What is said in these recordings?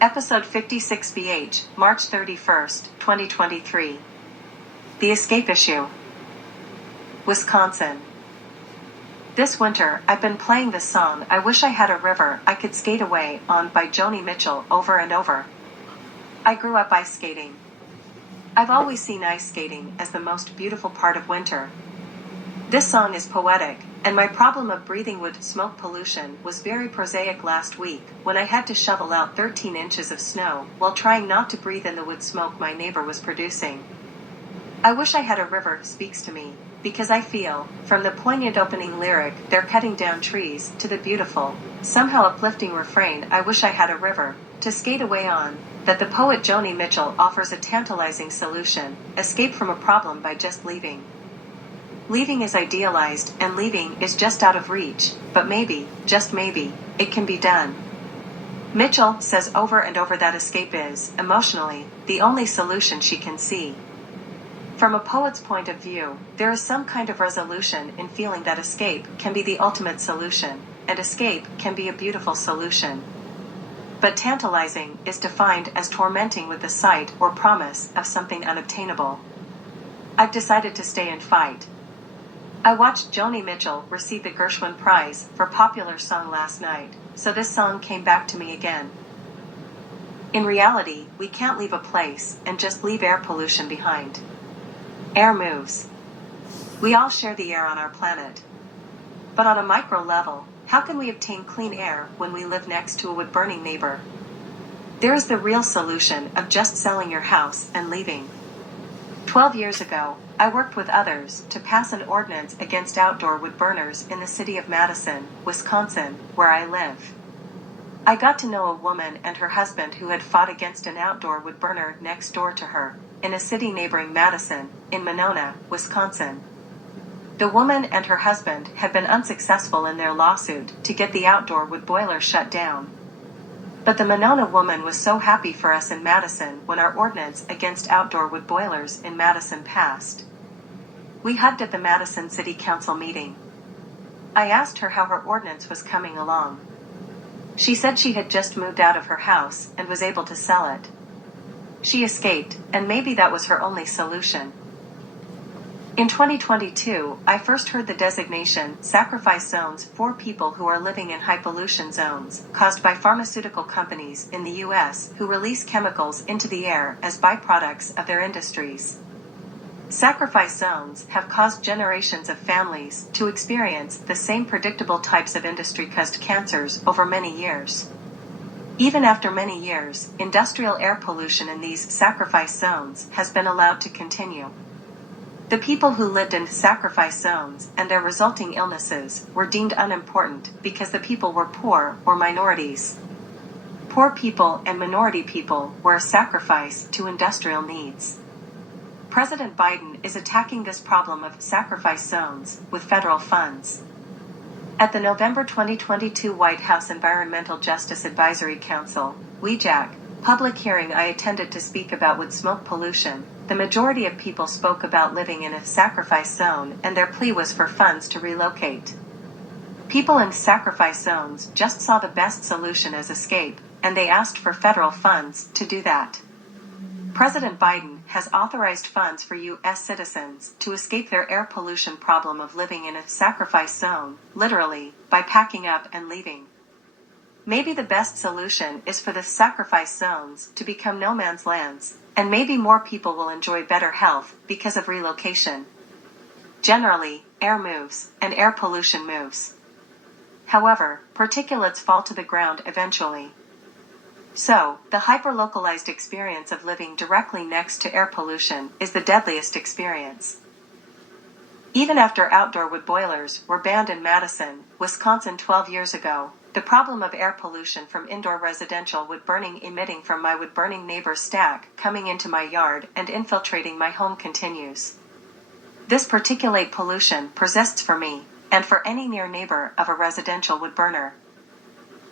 Episode 56BH, March 31st, 2023. The Escape Issue. Wisconsin. This winter, I've been playing the song I Wish I Had a River I Could Skate Away On by Joni Mitchell over and over. I grew up ice skating. I've always seen ice skating as the most beautiful part of winter. This song is poetic, and my problem of breathing wood smoke pollution was very prosaic last week when I had to shovel out 13 inches of snow while trying not to breathe in the wood smoke my neighbor was producing. I Wish I Had a River speaks to me, because I feel, from the poignant opening lyric, "They're cutting down trees," to the beautiful, somehow uplifting refrain, "I wish I had a river to skate away on," that the poet Joni Mitchell offers a tantalizing solution: escape from a problem by just leaving. Leaving is idealized, and leaving is just out of reach, but maybe, just maybe, it can be done. Mitchell says over and over that escape is, emotionally, the only solution she can see. From a poet's point of view, there is some kind of resolution in feeling that escape can be the ultimate solution, and escape can be a beautiful solution. But tantalizing is defined as tormenting with the sight or promise of something unobtainable. I've decided to stay and fight. I watched Joni Mitchell receive the Gershwin Prize for Popular Song last night, so this song came back to me again. In reality, we can't leave a place and just leave air pollution behind. Air moves. We all share the air on our planet. But on a micro level, how can we obtain clean air when we live next to a wood-burning neighbor? There is the real solution of just selling your house and leaving. 12 years ago, I worked with others to pass an ordinance against outdoor wood burners in the city of Madison, Wisconsin, where I live. I got to know a woman and her husband who had fought against an outdoor wood burner next door to her, in a city neighboring Madison, in Monona, Wisconsin. The woman and her husband had been unsuccessful in their lawsuit to get the outdoor wood boiler shut down. But the Monona woman was so happy for us in Madison when our ordinance against outdoor wood boilers in Madison passed. We hugged at the Madison City Council meeting. I asked her how her ordinance was coming along. She said she had just moved out of her house and was able to sell it. She escaped, and maybe that was her only solution. In 2022, I first heard the designation sacrifice zones for people who are living in high pollution zones caused by pharmaceutical companies in the U.S. who release chemicals into the air as byproducts of their industries. Sacrifice zones have caused generations of families to experience the same predictable types of industry-caused cancers over many years. Even after many years, industrial air pollution in these sacrifice zones has been allowed to continue. The people who lived in sacrifice zones and their resulting illnesses were deemed unimportant because the people were poor or minorities. Poor people and minority people were a sacrifice to industrial needs. President Biden is attacking this problem of sacrifice zones with federal funds. At the November 2022 White House Environmental Justice Advisory Council, WEJAC, public hearing I attended to speak about wood smoke pollution, the majority of people spoke about living in a sacrifice zone, and their plea was for funds to relocate. People in sacrifice zones just saw the best solution as escape, and they asked for federal funds to do that. President Biden has authorized funds for U.S. citizens to escape their air pollution problem of living in a sacrifice zone, literally, by packing up and leaving. Maybe the best solution is for the sacrifice zones to become no man's lands, and maybe more people will enjoy better health because of relocation. Generally, air moves, and air pollution moves. However, particulates fall to the ground eventually. So, the hyper-localized experience of living directly next to air pollution is the deadliest experience. Even after outdoor wood boilers were banned in Madison, Wisconsin 12 years ago, the problem of air pollution from indoor residential wood burning emitting from my wood burning neighbor's stack coming into my yard and infiltrating my home continues. This particulate pollution persists for me, and for any near neighbor of a residential wood burner.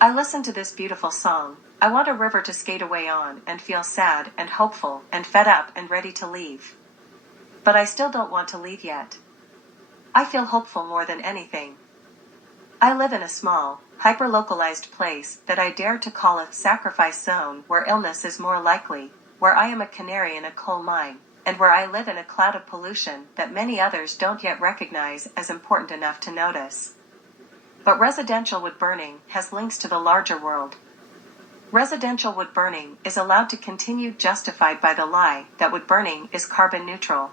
I listen to this beautiful song. I want a river to skate away on and feel sad and hopeful and fed up and ready to leave. But I still don't want to leave yet. I feel hopeful more than anything. I live in a small, hyperlocalized place that I dare to call a sacrifice zone where illness is more likely, where I am a canary in a coal mine, and where I live in a cloud of pollution that many others don't yet recognize as important enough to notice. But residential wood burning has links to the larger world. Residential wood burning is allowed to continue justified by the lie that wood burning is carbon neutral.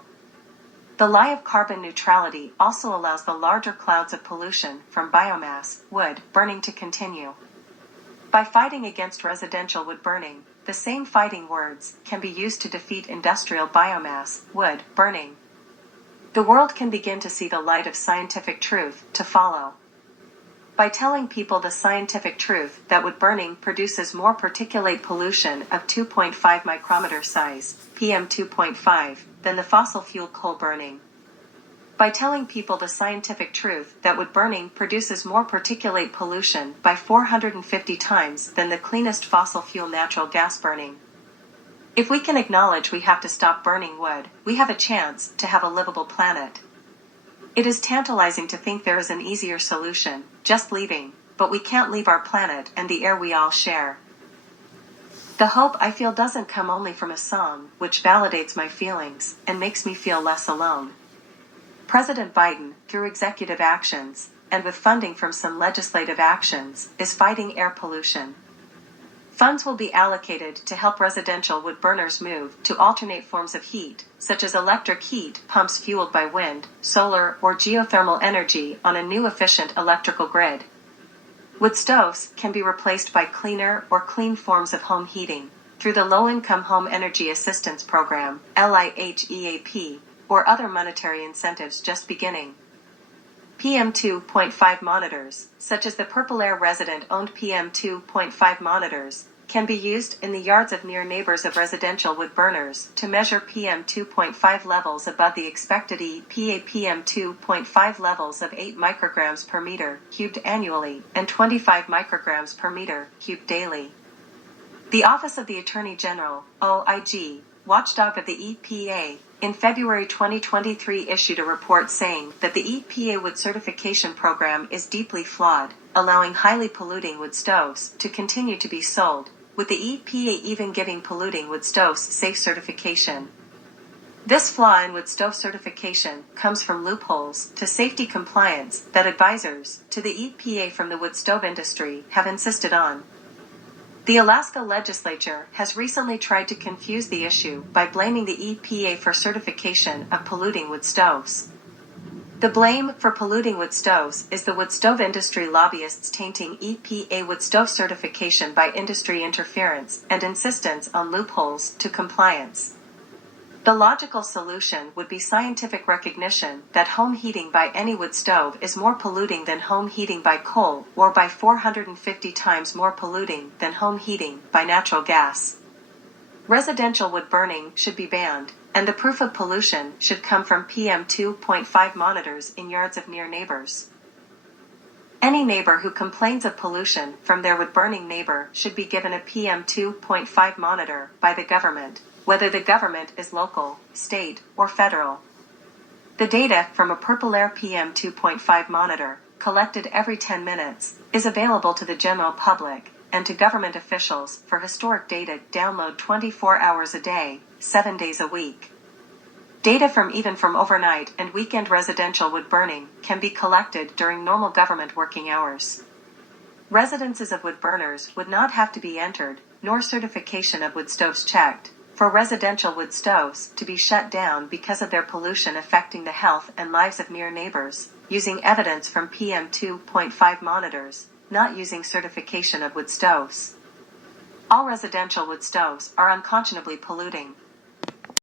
The lie of carbon neutrality also allows the larger clouds of pollution from biomass, wood, burning to continue. By fighting against residential wood burning, the same fighting words can be used to defeat industrial biomass, wood, burning. The world can begin to see the light of scientific truth to follow. By telling people the scientific truth that wood burning produces more particulate pollution of 2.5 micrometer size, PM 2.5, than the fossil fuel coal burning. By telling people the scientific truth that wood burning produces more particulate pollution by 450 times than the cleanest fossil fuel natural gas burning. If we can acknowledge we have to stop burning wood, we have a chance to have a livable planet. It is tantalizing to think there is an easier solution, just leaving, but we can't leave our planet and the air we all share. The hope I feel doesn't come only from a song, which validates my feelings and makes me feel less alone. President Biden, through executive actions, and with funding from some legislative actions, is fighting air pollution. Funds will be allocated to help residential wood burners move to alternate forms of heat, such as electric heat pumps fueled by wind, solar, or geothermal energy on a new efficient electrical grid. Wood stoves can be replaced by cleaner or clean forms of home heating through the Low-Income Home Energy Assistance Program, LIHEAP, or other monetary incentives just beginning. PM 2.5 monitors, such as the Purple Air resident-owned PM 2.5 monitors, can be used in the yards of near neighbors of residential wood burners to measure PM 2.5 levels above the expected EPA PM 2.5 levels of 8 micrograms per meter cubed annually and 25 micrograms per meter cubed daily. The Office of the Attorney General, OIG, watchdog of the EPA, in February 2023 issued a report saying that the EPA wood certification program is deeply flawed, allowing highly polluting wood stoves to continue to be sold, with the EPA even giving polluting wood stoves safe certification. This flaw in wood stove certification comes from loopholes to safety compliance that advisors to the EPA from the wood stove industry have insisted on. The Alaska legislature has recently tried to confuse the issue by blaming the EPA for certification of polluting wood stoves. The blame for polluting wood stoves is the wood stove industry lobbyists tainting EPA wood stove certification by industry interference and insistence on loopholes to compliance. The logical solution would be scientific recognition that home heating by any wood stove is more polluting than home heating by coal, or by 450 times more polluting than home heating by natural gas. Residential wood burning should be banned, and the proof of pollution should come from PM 2.5 monitors in yards of near neighbors. Any neighbor who complains of pollution from their wood burning neighbor should be given a PM 2.5 monitor by the government, whether the government is local, state, or federal. The data from a Purple Air PM 2.5 monitor, collected every 10 minutes, is available to the general public and to government officials for historic data download 24 hours a day, 7 days a week. Data from overnight and weekend residential wood burning can be collected during normal government working hours. Residences of wood burners would not have to be entered, nor certification of wood stoves checked, for residential wood stoves to be shut down because of their pollution affecting the health and lives of near neighbors, using evidence from PM 2.5 monitors, not using certification of wood stoves. All residential wood stoves are unconscionably polluting.